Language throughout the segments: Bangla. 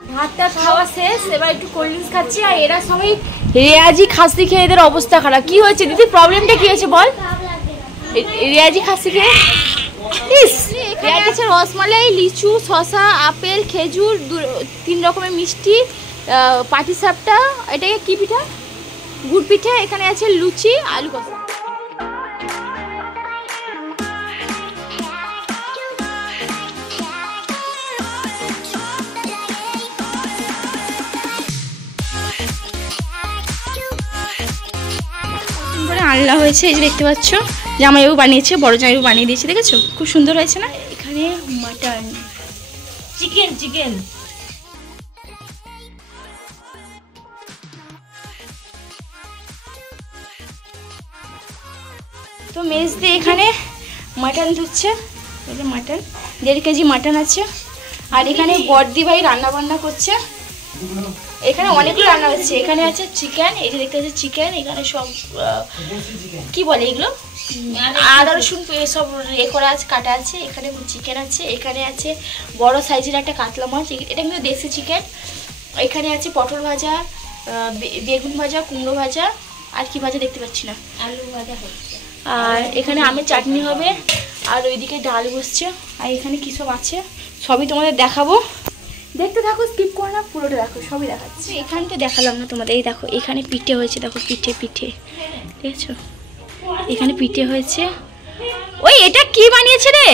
ভাতটা খাওয়া শেষ, এবার একটু কোল্ড ড্রিঙ্কস খাচ্ছি। আর এরা সবাই রেয়াজি খাসি খেয়ে এদের অবস্থা খারাপ। কি হয়েছে দিদি, প্রবলেমটা কি হয়েছে বল? রেয়াজি খাসি খেয়ে এখানে আছে রসমালাই, লিচু, শসা, আপেল, খেজুর, 3 রকমের মিষ্টি, পাটিসাপটা, এটাকে কি পিঠা, গুড় পিঠা, এখানে আছে লুচি, আলু কষা। আনলা হয়েছে, এই যে দেখতে পাচ্ছ, জামাইবাবু বানিয়েছে, বড় জামাইবাবু বানিয়ে দিয়েছে, দেখেছো খুব সুন্দর হয়েছে না? এখানে মাটন, চিকেন তো মেজ দিয়ে এখানে মাটন ধুচ্ছে, এই যে মাটন 1.5 কেজি মাটন আছে। আর এখানে বড়দি ভাই রান্না বান্না করছে, এখানে অনেকগুলো রান্না হচ্ছে। এখানে আছে চিকেন, এই যে দেখতে পাচ্ছি চিকেন, এখানে সব কি বলে এগুলো, আদা রসুন সব এ করা আছে, কাটা আছে। এখানে চিকেন আছে, এখানে আছে বড় সাইজের একটা কাতলা মাছ, এটা কিন্তু দেশি চিকেন। এখানে আছে পটল ভাজা, বেগুন ভাজা, কুমড়ো ভাজা, আর কি ভাজা দেখতে পাচ্ছি না, আলু ভাজা হচ্ছে। আর এখানে আমের চাটনি হবে, আর ওইদিকে ডাল বসছে। আর এখানে কী সব আছে সবই তোমাদের দেখাবো, দেখতে থাকো, স্কিপ করো না, পুরোটা দেখো, সবই দেখাচ্ছি। এখানে তো দেখালাম না তোমাদের, এই দেখো এখানে পিঠে হয়েছে, দেখো পিঠে দেখেছো, এখানে পিঠে হয়েছে। ওই এটা কি বানিয়েছে রে,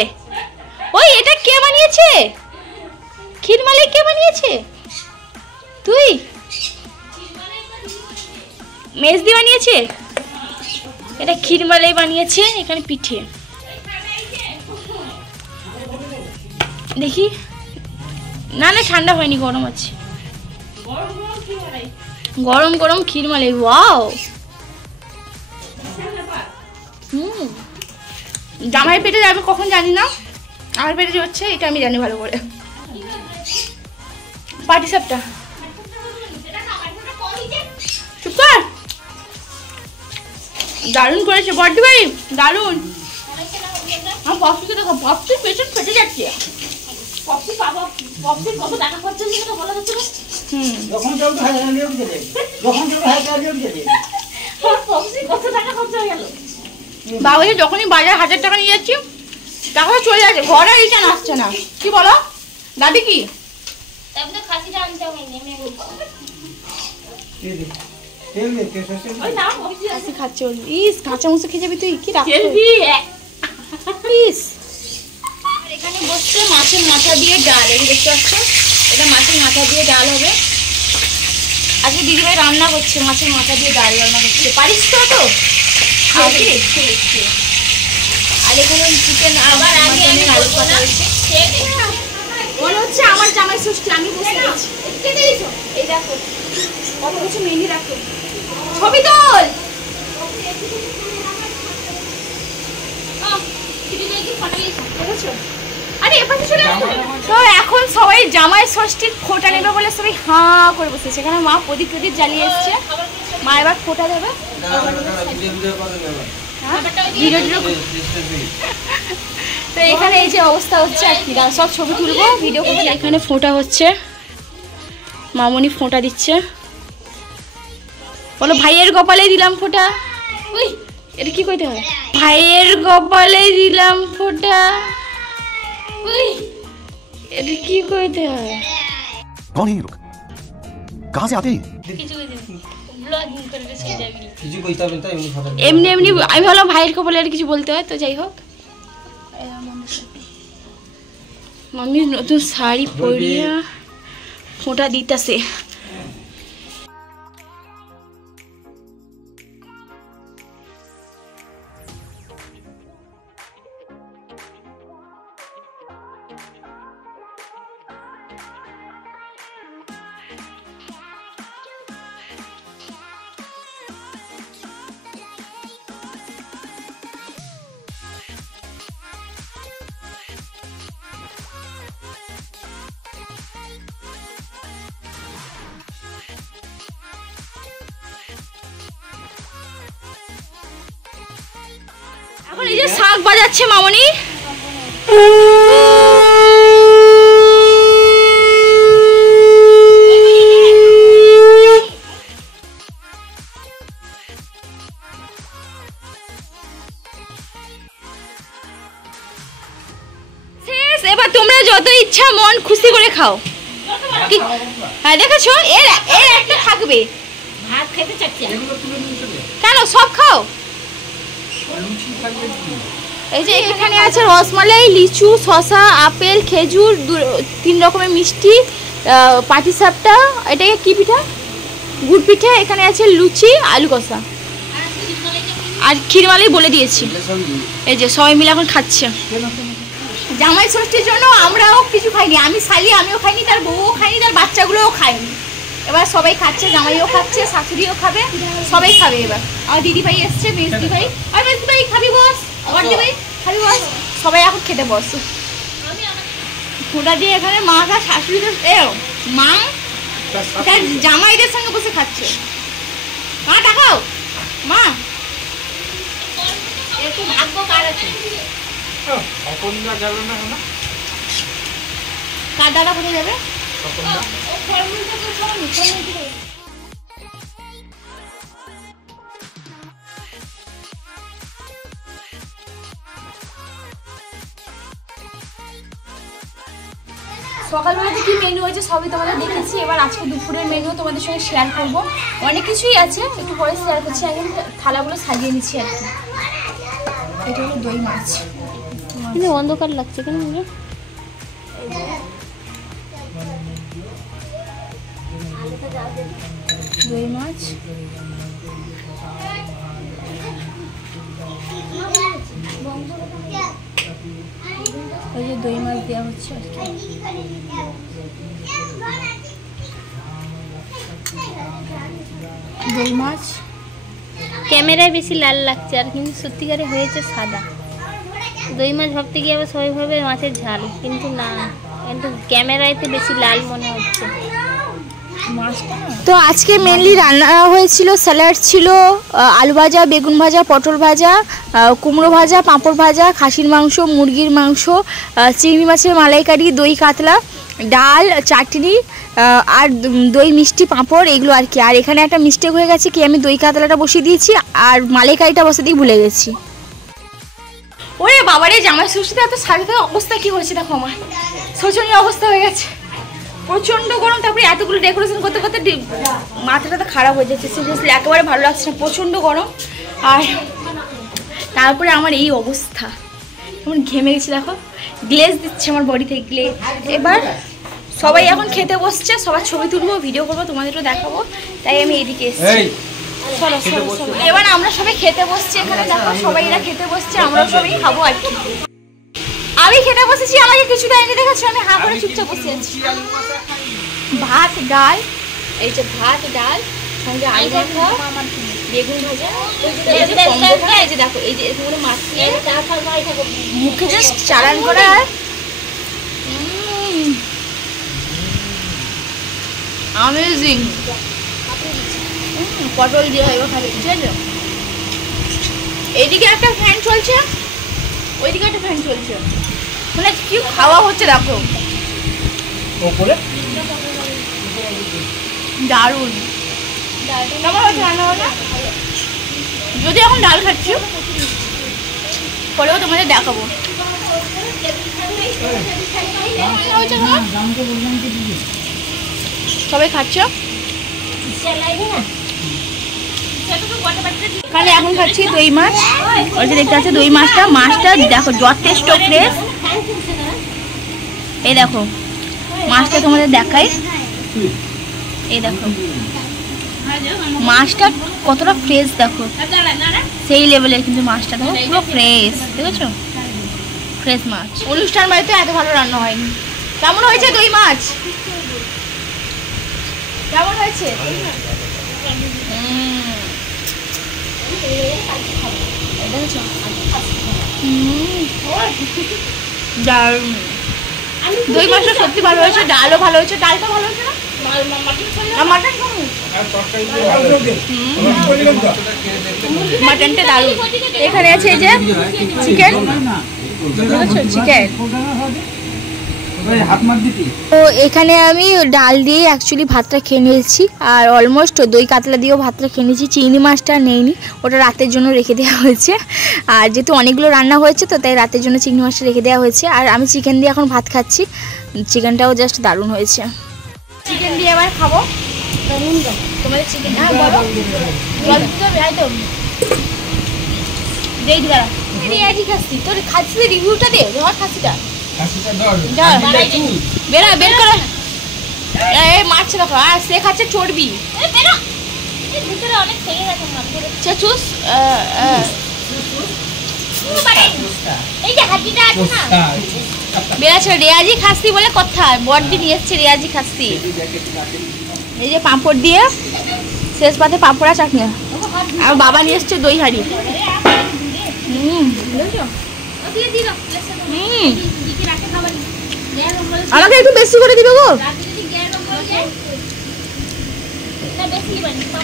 ওই এটা কে বানিয়েছে, ক্ষীরমালাই কে বানিয়েছে, তুই মেজদি বানিয়েছে, এটা ক্ষীরমালাই বানিয়েছে। এখানে পিঠে দেখি, না না ঠান্ডা হয়নি, গরম আছে, গরম গরম ক্ষীরমালাই, ওয়াও। জামাই পেটে যাবে কখন জানি না, আমার পেটে হচ্ছে এটা আমি জানি ভালো করে। পাটিসাপটা চুপ কর, দারুণ করেছে বড়দি ভাই, দারুণ। আমার পপসিকে দেখো, পপসির পেছন ফেটে যাচ্ছে, পপসি পাবো, পপসির কত টাকা খরচা হয়েছে তো বলা যাচ্ছে না। যখন যাও তো হাজার টাকা দিয়ে দে, যখন যাও হাজার টাকা দিয়ে দে, পপসি কত টাকা খরচা হয়ে গেল। বাবাকে যখনই বাজারে 1000 টাকা নিয়ে যাচ্ছি, টাকা চলে যাচ্ছে, ঘরে রিটার্ন আসছে না। কি বলো দাদি, কি তারপরে খাসিটা আনতে হবে, নেমে খাচ্ছে, ইস কাঁচা মুসে খেয়ে যাবি তুই, কি রাখবি প্লিজ। এখানে বসছে মাছের মাথা দিয়ে ডাল, এই দেখতে পাচ্ছ, এটা মাছের মাথা দিয়ে ডাল হবে। আজকে দিদিভাই রান্না করছে, মাছের মাথা দিয়ে ডাল রান্না করছে, পারিস তো? তো আর এখানে চিকেন, আবার আলু কাটা হয়েছে, মনে হচ্ছে আমার জামাই ষষ্ঠী, আমি বসে গেছি। এই দেখো কত কিছু মেনু, রাখো ছবি তোল। তো এখন সবাই জামাই ষষ্ঠীর ফোঁটা নেবে বলে সবাই হাঁ করে বসেছে। এখানে মা প্রদীপ জ্বালিয়ে এসছে, মা এবার ফোঁটা দেবে। তো এখানে এই যে অবস্থা হচ্ছে আর কি, সব ছবি তুলবো, ভিডিও করবো। এখানে ফোঁটা হচ্ছে, মামনি ফোঁটা দিচ্ছে, বলো ভাইয়ের কপালে দিলাম ফোঁটা। ওই এটা কি কইতে হয়, ভাইয়ের কপালে দিলাম ফোঁটা, ওই এটা কি কইতে হয়। कौन है ये लोग, कहाँ से आते हैं? এমনি এমনি আমি ভাবলাম ভাইয়ের কপালে আর কিছু বলতে হয়, তো যাই হোক। মাম্মি নতুন শাড়ি পরিয়া ফোঁটা দিতেছে। এখন এই যে শাক বাজাচ্ছে মামনি, খাও। হ্যাঁ দেখেছো, এর একটা থাকবে। ভাত খেতে চাচ্ছি কেন, সব খাও। এই যে এখানে আছে রসমালাই, লিচু, শসা, আপেল, খেজুর, 3 রকমের মিষ্টি, পাটিসাপটা, এটাকে কি পিঠা, গুড় পিঠা, এখানে আছে লুচি, আলু কষা আর ক্ষীরমালাই বলে দিয়েছি। এই যে সবাই মিলে এখন খাচ্ছে। জামাই ষষ্ঠীর জন্য আমরাও কিছু খাইনি, আমি শালি আমিও খাইনি, তার বউও খাইনি, তার বাচ্চাগুলোও খায়নি। এবার সবাই খাচ্ছে, জামাইও খাচ্ছে, শাশুড়িও খাবে, সবাই খাবে। এবার আমার দিদি ভাই এসছে, মেজদি ভাই, আর মেজদি ভাই খাবি বস, বড়দি ভাই খাবি বস, সবাই এখন খেতে বস। ফোঁটা দিয়ে এখানে মা আর শাশুড়িদের মা তার জামাইদের সঙ্গে বসে খাচ্ছে। মা টাকাও, মা একটু ভাগ্য কার আছে, কার দাদা কোথায় যাবে? সকালবেলাতে কি মেনু হয়েছে সবই তোমাদের দেখেছি। এবার আজকে দুপুরের মেনু তোমাদের সঙ্গে শেয়ার করব। অনেক কিছুই আছে, একটু পরে শেয়ার করছি। আগে থালাগুলো সাজিয়ে নিচ্ছি আর কি। এটা হলো দই মাছ। কিন্তু অন্ধকার লাগছে কেন? দই মাছ, ওই যে দই মাছ দেওয়া হচ্ছে আর কি। দই মাছ ক্যামেরায় বেশি লাল লাগছে, আর কিন্তু সত্যিকারে হয়েছে সাদা। দই মাছ ভাবতে গিয়ে আবার সবাই ভাবে মাছের ঝাল, কিন্তু না, কিন্তু ক্যামেরাতে বেশি লাল মনে হচ্ছে। তো আজকে মেনলি রান্না হয়েছিল, স্যালাড ছিল, আলু ভাজা, বেগুন ভাজা, পটল ভাজা, কুমড়ো ভাজা, পাঁপড় ভাজা, খাসির মাংস, মুরগির মাংস, চিংড়ি মাছের মালাইকারি, দই কাতলা, ডাল, চাটনি আর দই মিষ্টি পাঁপড়, এগুলো আর কি। আর এখানে একটা মিস্টেক হয়ে গেছে কি, আমি দই কাতলাটা বসিয়ে দিয়েছি আর মালাইকারিটা বসে দিয়ে ভুলে গেছি। ওরে বাবারে, জামাই ষষ্ঠীতে এত সাজাতে অবস্থা কি হয়েছে দেখো, আমার শোচনীয় অবস্থা হয়ে গেছে। প্রচণ্ড গরম, তারপরে এতগুলো ডেকোরেশন করতে করতে মাথাটা তো খারাপ হয়ে যাচ্ছে। সিরিয়াসলি একেবারে ভালো লাগছে না, প্রচণ্ড গরম। আর তারপরে আমার এই অবস্থা, কেমন ঘেমে গেছি দেখো, গ্লেজ দিচ্ছে আমার বডি থেকে গ্লেজ। এবার সবাই এখন খেতে বসছে, সবার ছবি তুলবো, ভিডিও করবো, তোমাদেরও দেখাবো, তাই আমি এদিকে এসেছি। চলো চলো চলো, এবার আমরা সবাই খেতে বসছি। এখানে দেখো সবাই এরা খেতে বসছে, আমরা সবাই খাবো আর কি। আমি খেতে বসেছি, আমাকে কিছু দেয়নি দেখেছো, আমি হা করে চুপচাপ বসে আছি। ভাত ডাল, এই যে ভাত ডাল সঙ্গে আলু মাখা, বেগুন ভাজা, এই যে পমপমটা, এই যে দেখো এই যে এগুলো মাখিয়ে মুখে জাস্ট চালান করা। আর অ্যামেজিং পটল দিয়ে এবার খাবে, ঠিক আছে? এইদিকে একটা ফ্যান চলছে, ওইদিকে একটা ফ্যান চলছে, মানে কি খাওয়া হচ্ছে দেখো। দারুণ, কেমন হচ্ছে রান্না বান্না? যদি এখন ডাল খাচ্ছি, পরেও তোমাদের দেখাবো। সবাই খাচ্ছে, এখানে এখন খাচ্ছি দই মাছ। ওই যে দেখতে পাচ্ছি দই মাছটা, মাছটা দেখো যথেষ্ট ফ্রেশ। এই দেখো মাছটা তোমাদের দেখাই, এই দেখো মাছটা কতটা ফ্রেশ দেখো, সেই লেভেলের কিন্তু মাছটা দেখো পুরো ফ্রেশ, দেখেছো? ফ্রেশ মাছ। অনুষ্ঠান বাড়িতে এত ভালো রান্না হয়নি। কেমন হয়েছে দই মাছ? কেমন হয়েছে? দই মাছটা সত্যি ভালো হয়েছে, ডালও ভালো হয়েছে। ডালটা ভালো হয়েছে না? মাটনটা দারুণ। এখানে আছে এই যে চিকেন, চিকেন। তো এখানে আমি ডাল দিয়ে অ্যাকচুয়ালি ভাতটা খেয়ে নিয়েছি, আর অলমোস্ট দই কাতলা দিয়েও ভাতটা খেয়ে নিয়েছি। চিংড়ি মাছটা নেইনি, ওটা রাতের জন্য রেখে দেওয়া হয়েছে। আর যেহেতু অনেকগুলো রান্না হয়েছে তো তাই রাতের জন্য চিংড়ি মাছটা রেখে দেওয়া হয়েছে। আর আমি চিকেন দিয়ে এখন ভাত খাচ্ছি। চিকেনটাও জাস্ট দারুণ হয়েছে। চিকেন দিয়ে আবার খাবো। তোমাদের চিকেন দেখ দাঁড়া রেয়াজি খাসি, তোর খাসির রিভিউটা দে। ধর খাসিটা বেরা বের করো। মারছে দেখো, আর সে খাচ্ছে চর্বি। চুস বেড়াচ্ছে রেয়াজি খাসি বলে কথা। বড়দি নিয়ে এসছে রেয়াজি খাসি। এই যে পাঁপড় দিয়ে শেষ পাতে পাঁপড় আর চাটনি। আর বাবা নিয়ে এসছে দই হাঁড়ি। আমাকে একটু বেশি করে দিবে গো।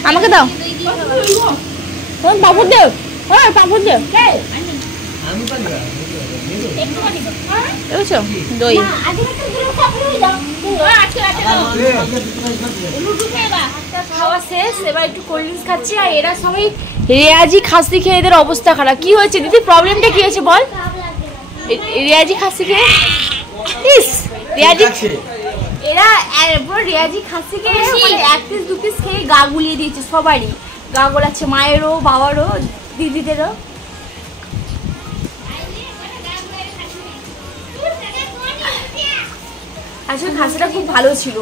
আমাকে দাও পাঁপড় দেও। হ্যাঁ পাঁপড় দেও। দই খাওয়া শেষ, এবার একটু কোল্ড ড্রিঙ্কস খাচ্ছি। আর এরা সবাই রেয়াজি খাসি খেয়ে এদের অবস্থা খারাপ। কি হয়েছে দিদি, প্রবলেমটা কি হয়েছে বল? রেয়াজি খাসি খেয়ে রেয়াজি এরা পুরো রেয়াজি খাসি খেয়ে এক পিস দু পিস খেয়ে গা গুলিয়ে দিয়েছে। সবারই গা গোলাচ্ছে, মায়েরও বাবারও দিদিদেরও। আসলে খাসিটা খুব ভালো ছিল।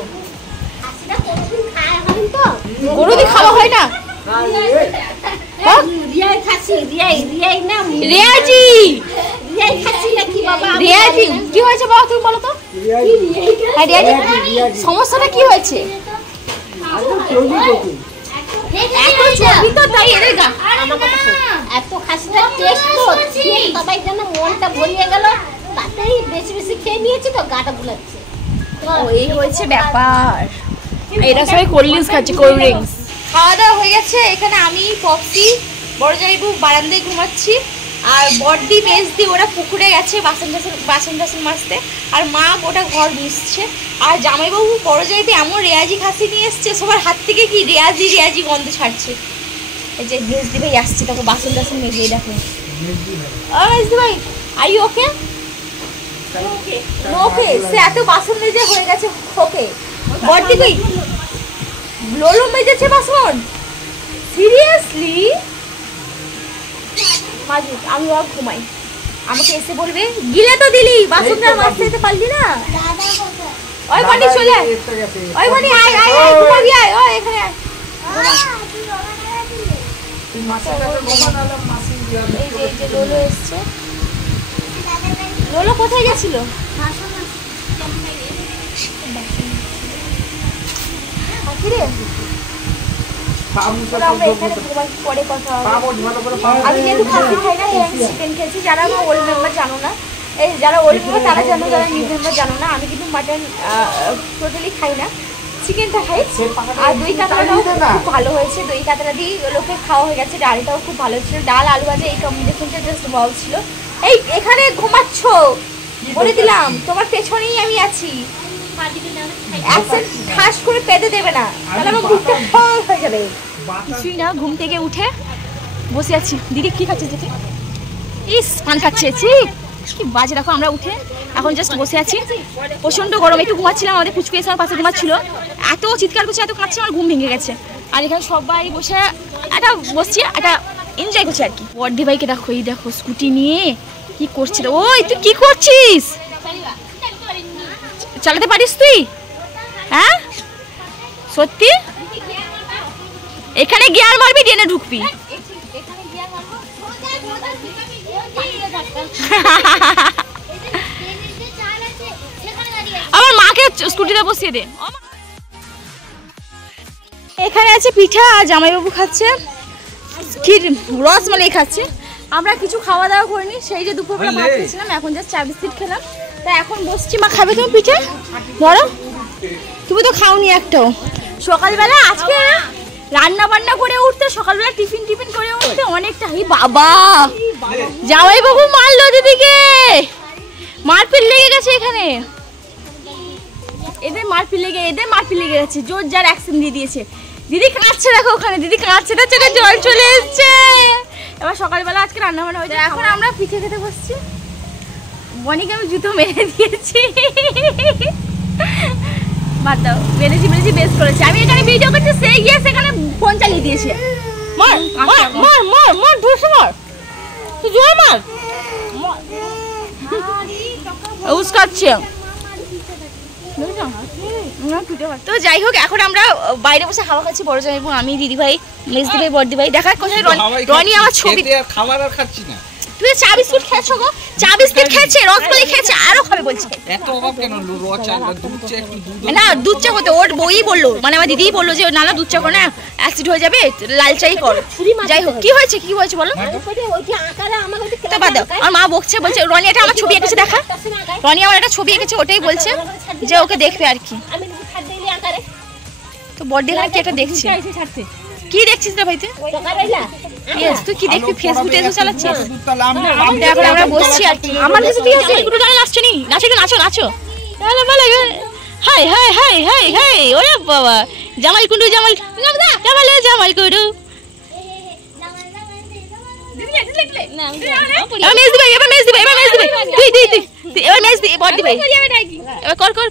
কোনোদিন খাওয়া হয় না। রেয়াজি কি হয়েছে বাবা তুমি বলো তো? সমস্যাটা কি হয়েছে? এত খাসিটা টেস্ট তো সবাই যেন মনটা ভরিয়ে গেল, তাতেই বেশি বেশি খেয়ে নিয়েছি তো গাটা বুলাচ্ছে। এই হয়েছে ব্যাপার। এরা সবাই কোল্ড ড্রিঙ্কস খাচ্ছে, কোল্ড ড্রিঙ্কস। খাওয়া দাওয়া হয়ে গেছে। এখানে আমি পপসি বড় জামাইবু বারান্দায় ঘুমাচ্ছি, আর বড়দি মেজদি ওরা পুকুরে গেছে বাসন টাসন মাজতে, আর মা ওটা ঘর মুছছে। আর জামাইবাবু বড় জামাইবু এমন রেয়াজি খাসি নিয়ে এসছে, সবার হাত থেকে কি রেয়াজি রেয়াজি গন্ধ ছাড়ছে। এই যে মেজদি ভাই আসছে, তাকে বাসন টাসন মেজে দেখো। মেজদি ভাই আর ইউ ওকে? ওকে সে এত বাসন মেজে হয়ে গেছে। ওকে বড়দি কই লোলো মেজেছে বাসন? সিরিয়াসলি? আমি আর ঘুমাই, আমাকে এসে বলবে গিলে তো দিলি বাসনটা মাজতে যেতে পারলি না। ওই বাড়ি চলে আয়, ওই বাড়ি আয় আয় আয় ঘুমাবি আয়, ওই এখানে আয়। এই যে লোলো এসছে। লোলো কোথায় গেছিল? আমরা এখানে পরে কথা হবে। আমি যেহেতু খাসি খাই না, আমি চিকেন খেয়েছি। যারা আমার ওল্ড মেম্বার জানো না, এই যারা ওল্ড মেম্বার তারা জানো, যারা নিউ মেম্বার জানো না। আমি কিন্তু মাটন টোটালি খাই না, চিকেনটা খাই। আর দই কাতলাটাও খুব ভালো হয়েছে। দই কাতলা দিয়ে লোকে খাওয়া হয়ে গেছে। ডালটাও খুব ভালো ছিল, ডাল আলু ভাজা, এই কম্বিনেশনটা জাস্ট ভালো ছিল। এই এখানে ঘুমাচ্ছ বলে দিলাম, তোমার পেছনেই আমি আছি। ঠাস করে পেতে দেবে না, তাহলে আমার মুখটা ফল হয়ে যাবে। কিছুই না, ঘুম থেকে উঠে বসে আছি। দিদি কি খাচ্ছে দিদি? ইস পান খাচ্ছে। কি বাজে দেখো। আমরা উঠে এখন জাস্ট বসে আছি, প্রচন্ড গরম। একটু ঘুমাচ্ছিলাম, আমাদের পুচকু এসে আমার পাশে ঘুমাচ্ছিল। এত চিৎকার করছে, এত কাঁদছে, আমার ঘুম ভেঙে গেছে। আর এখানে সবাই বসে একটা বসছি, একটা এনজয় করছি আর কি। বড়দি ভাইকে দেখো, এই দেখো স্কুটি নিয়ে কি করছিল। ওই তুই কি করছিস? চালাতে পারিস তুই? হ্যাঁ সত্যি? এখানে গিয়ার মারবি, ট্রেনে ঢুকবি। আমার মাকে স্কুটিতে বসিয়ে দে। এখানে আছে পিঠা, আর জামাইবাবু খাচ্ছে ক্ষীর, রসমালাই খাচ্ছে। আমরা কিছু খাওয়া দাওয়া করিনি, সেই যে দুপুরবেলা ভাত খেয়েছিলাম, এখন জাস্ট চা বিস্কিট খেলাম। তা এখন বসছি। মা খাবে তুমি পিঠে? ধরো, তুমি তো খাওনি একটাও। সকালবেলা আজকে রান্না বান্না করে উঠতে, সকালবেলা টিফিন করে উঠতে অনেকটা। বাবা জামাইবাবু মারলো দিদিকে, মারপিট লেগে গেছে এখানে। এদের মারপিট লেগে গেছে, জোর যার অ্যাকশন দিয়ে দিয়েছে। দিদি কাঁদছে দেখো ওখানে, দিদি কাঁদছে, তার চোখে জল চলে এসছে। এবার সকালবেলা আজকে রান্না বান্না হয়েছে। এখন আমরা পিঠে খেতে বসছি। বনিকে আমি জুতো মেরে দিয়েছি। বাদ দাও, মেরেছি বেশ করেছি। আমি এখানে ভিডিও করছি, সেই গিয়ে সেখানে ফোন চালিয়ে দিয়েছে। মার মার মার মার মার ধুসে মার, তুই জোরে মার। উস্কাচ্ছে। তো যাই হোক, এখন আমরা বাইরে বসে খাওয়া খাচ্ছি, বড় জামাই এবং আমি, দিদি ভাই, মেজদি ভাই, বড়দি ভাই। দেখা কোথায় রনি আমার ছবি। খাবার আর খাচ্ছি না। তুই চা বিস্কুট খেয়েছো গো? চা বিস্কুট খেয়েছে, রসমালাই খেয়েছে, আরো খাবে বলছে। এত অভাব কেন? দুধ চা একটু দুধ না, দুধ চা হতে ওর বই বললো, মানে আমার দিদিই বললো যে না দুধ চা করো না, অ্যাসিড হয়ে যাবে, লাল চাই করো। যাই হোক, কি হয়েছে বলো তো, বাদ দাও। আমার মা বকছে, বলছে রনি এটা আমার ছবি এঁকেছে, দেখা রনি আমার একটা ছবি এঁকেছে, ওটাই বলছে যে ওকে দেখবে আর কি। তো বড়দি এখানে কি একটা দেখছি। কি দেখছিস রে ভাই তুই? তুই কি দেখবি? ফেসবুকে এসে চালাচ্ছিস? এখন আমরা বসছি আর কি। আমার কাছে তুই আছে একটু গান নাচছো নি? নাচো। হাই হাই হাই হাই হাই, ওরে বাবা, জামাল কুন্ডু জামাল কুন্ডু। এবার মেজ দিবে। তুই এবার মেজ দি, বড়দি ভাই। এবার কর।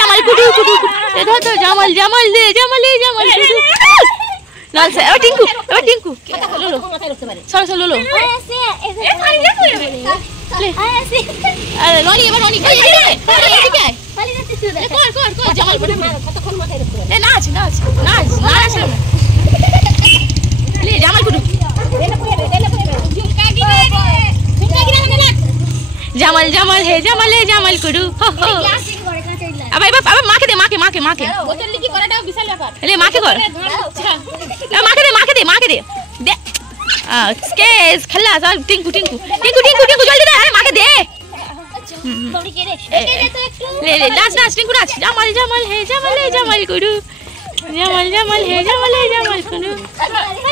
জামাল কুডু তো জামাল দে লাল সে। এবার টিঙ্কু সর লোলো। আরে রনি, এবার রনি কর জামাল কুডু। নাচ লে জামাল কুডু। জামাল হে জামাল কুডু। আবার মাকে দে, মাকে বোতল লিখি করাটাও বিশাল ব্যাপার। এলে মাকে কর, মাকে দে দে। স্কেচ খেলা সব। টিঙ্কু জলদি দে। আরে মাকে দে। লে নাচ টিঙ্কু নাচ। জামাল হে জামাল কুডু। জামাল হে জামাল কুডু।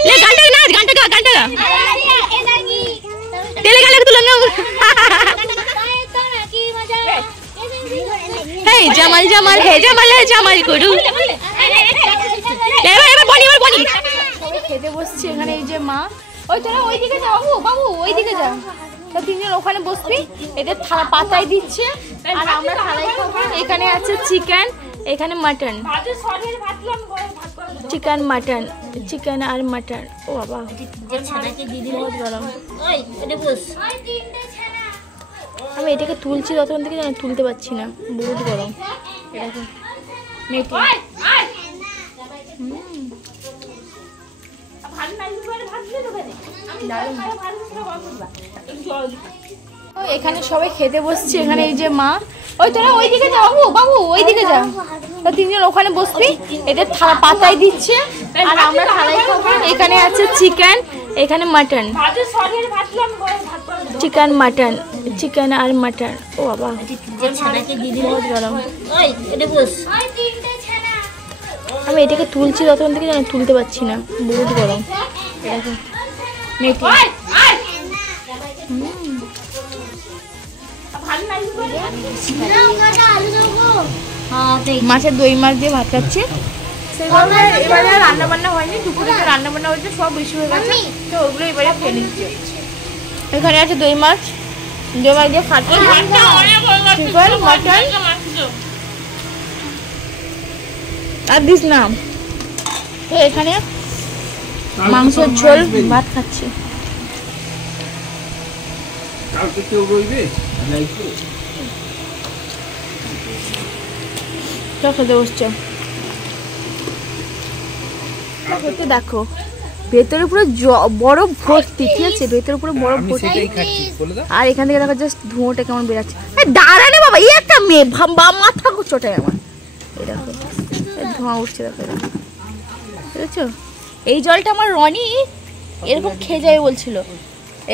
লে গানটা গা। তেলে গালে তুলো না। হেই জামাল হে জামাল কুডু। এবার বনি। খেতে বসছি এখানে, এই যে মা। ওই তোরা ওইদিকে যা বাবু ওইদিকে যা। তো তিনজন ওখানে বসবি, এদের থালা পাতায় দিচ্ছে আর আমরা থালায় খাবো। এখানে আছে চিকেন, এখানে মাটন, চিকেন আর মাটন। ও বাবা, বহুত গরম। আমি এটাকে তুলছি তখন থেকে জানো, তুলতে পারছি না, বহুত গরম। এরকম মেটে এখানে সবাই খেতে বসছে। এখানে এই যে মা। ওই তোরা ওইদিকে যা বাবু ওইদিকে যা। তো তিনজন ওখানে বসবি, এদের থালা পাতায় দিচ্ছে আর আমরা থালায় খাবো। এখানে আছে চিকেন, এখানে মাটন, চিকেন আর মাটন। ও বাবা, বহুত গরম। আমি এটাকে তুলছি তখন থেকে জানো, তুলতে পারছি না, বহুত গরম। এরকম মেটে মাছের দই মাছ দিয়ে ভাত খাচ্ছি। সেভাবে এবারে রান্না বান্না হয়নি, দুপুরে রান্না বান্না হয়েছে সব বেশি হয়ে গেছে, তো ওগুলো এবারে খেয়ে নিচ্ছে। এখানে আছে দই মাছ দিয়ে খাচ্ছি, চিকেন মাটন আর দিস না। তো এখানে মাংসের ঝোল ভাত খাচ্ছি। খেতে বসছে। দেখো ভেতরে পুরো বরফ ভর্তি, ঠিক আছে, ভেতরে পুরো বরফ ভর্তি। আর এখান থেকে দেখো জাস্ট ধোঁয়াটা কেমন বেরাচ্ছে। দাঁড়া রে বাবা, এই একটা মেয়ে মাথা চোটায় আমার। এই দেখো ধোঁয়া উঠছে, দেখো বুঝেছো। এই জলটা আমার রনি এরকম খেয়ে যাবে বলছিল,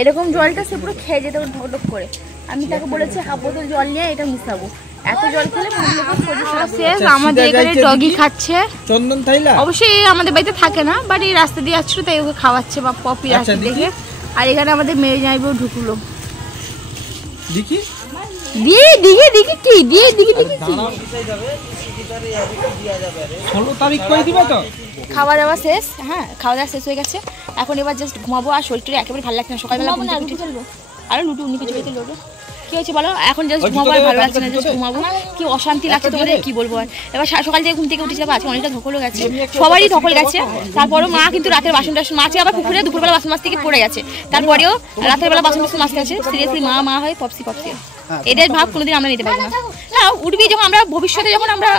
এরকম জলটা সে পুরো খেয়ে যেতে ঢক করে। আমি তাকে বলেছি হাফ বোতল জল নিয়ে এটা মিশাবো, এত জল খেলে শেষ। আমাদের এখানে ডগি খাচ্ছে চন্দন থাইলা, অবশ্যই আমাদের বাড়িতে থাকে না, বাট এই রাস্তা দিয়ে আসছিল তাই ওকে খাওয়াচ্ছে বা পপি রাস্তা দেখে। আর এখানে আমাদের মেয়ে যাইবো ঢুকলো, দেখি দিয়ে দিকে দিকে কি দিয়ে দিকে দিকে কি 16 তারিখ কই দিবে তো। খাওয়া দাওয়া শেষ, হ্যাঁ খাওয়া দাওয়া শেষ হয়ে গেছে। এখন এবার জাস্ট ঘুমাবো। আর শরীরটা একেবারে ভালো লাগছে না, সকালবেলা ঘুম থেকে উঠে চলবো। আর লুডু উনি কিছু খেতে লুডু কি হয়েছে বলো এখন জাস্ট ঘুমাবার ভালো লাগছে না জাস্ট ঘুমাবো কি অশান্তি লাগছে তোমাদের কি বলবো আর এবার সকাল থেকে ঘুম থেকে উঠেছিলাম আজকে অনেকটা ধকলও গেছে সবারই ধকল গেছে তারপরেও মা কিন্তু রাতের বাসন টাসন মাছে আবার পুকুরে দুপুরবেলা বাসন মাছ থেকে পড়ে গেছে তারপরেও রাতের বেলা বাসন টাসন মাজতে আছে সিরিয়াসলি মা হয় পপসি এদের ভাব কোনোদিন আমরা নিতে পারবো না না উঠবি যখন আমরা ভবিষ্যতে যখন আমরা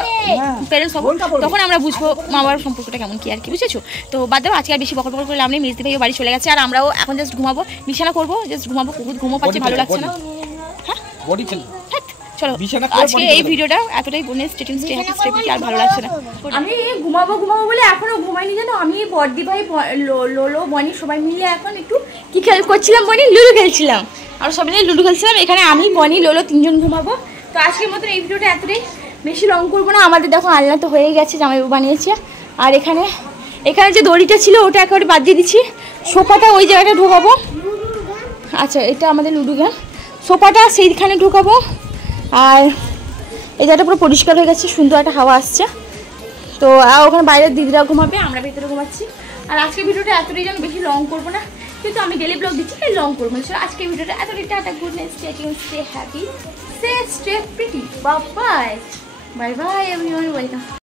প্যারেন্টস হবো তখন আমরা বুঝবো মা বাবার সম্পর্কটা কেমন কি আর কি বুঝেছো তো বাদ দাও আজকে আর বেশি বকর বকর করলে আমি মেজদি ভাইও বাড়ি চলে গেছে আর আমরাও এখন জাস্ট ঘুমাবো বিছানা করবো জাস্ট ঘুমাবো ঘুমো পাচ্ছে ভালো লাগছে না চলো আজকে এই ভিডিওটা এতটাই বোনের স্টেটিং স্টে হ্যাপি স্টে আর ভালো লাগছে না আমি ঘুমাবো বলে এখনো ঘুমাইনি জানো আমি বর্দি ভাই লোলো বনি সবাই মিলে এখন একটু কি করছিলাম বনি লুডু খেলছিলাম আর সবাই মিলে লুডু খেলছিলাম এখানে আমি বনি লোলো 3 জন ঘুমাবো তো আজকের মতন এই ভিডিওটা এতটাই বেশি লং করবো না আমাদের দেখো আলনা তো হয়ে গেছে জামাইবাবু বানিয়েছে আর এখানে যে দড়িটা ছিল ওটা একেবারে বাদ দিয়ে দিচ্ছি সোফাটা ওই জায়গাটা ঢোকাবো আচ্ছা এটা আমাদের লুডু গেম সোফাটা সেইখানে ঢোকাবো আর এই জায়গাটা পুরো পরিষ্কার হয়ে গেছে সুন্দর একটা হাওয়া আসছে তো ওখানে বাইরের দিদিরা ঘুমাবে আমরা ভেতরে ঘুমাচ্ছি আর আজকের ভিডিওটা এতটাই যেন বেশি লং করবো না কিন্তু আমি ডেলি ব্লগ দিচ্ছি তাই লং করবো না আজকের ভিডিওটা এতটাই tata good night stay tune stay happy stay pretty bye bye everyone welcome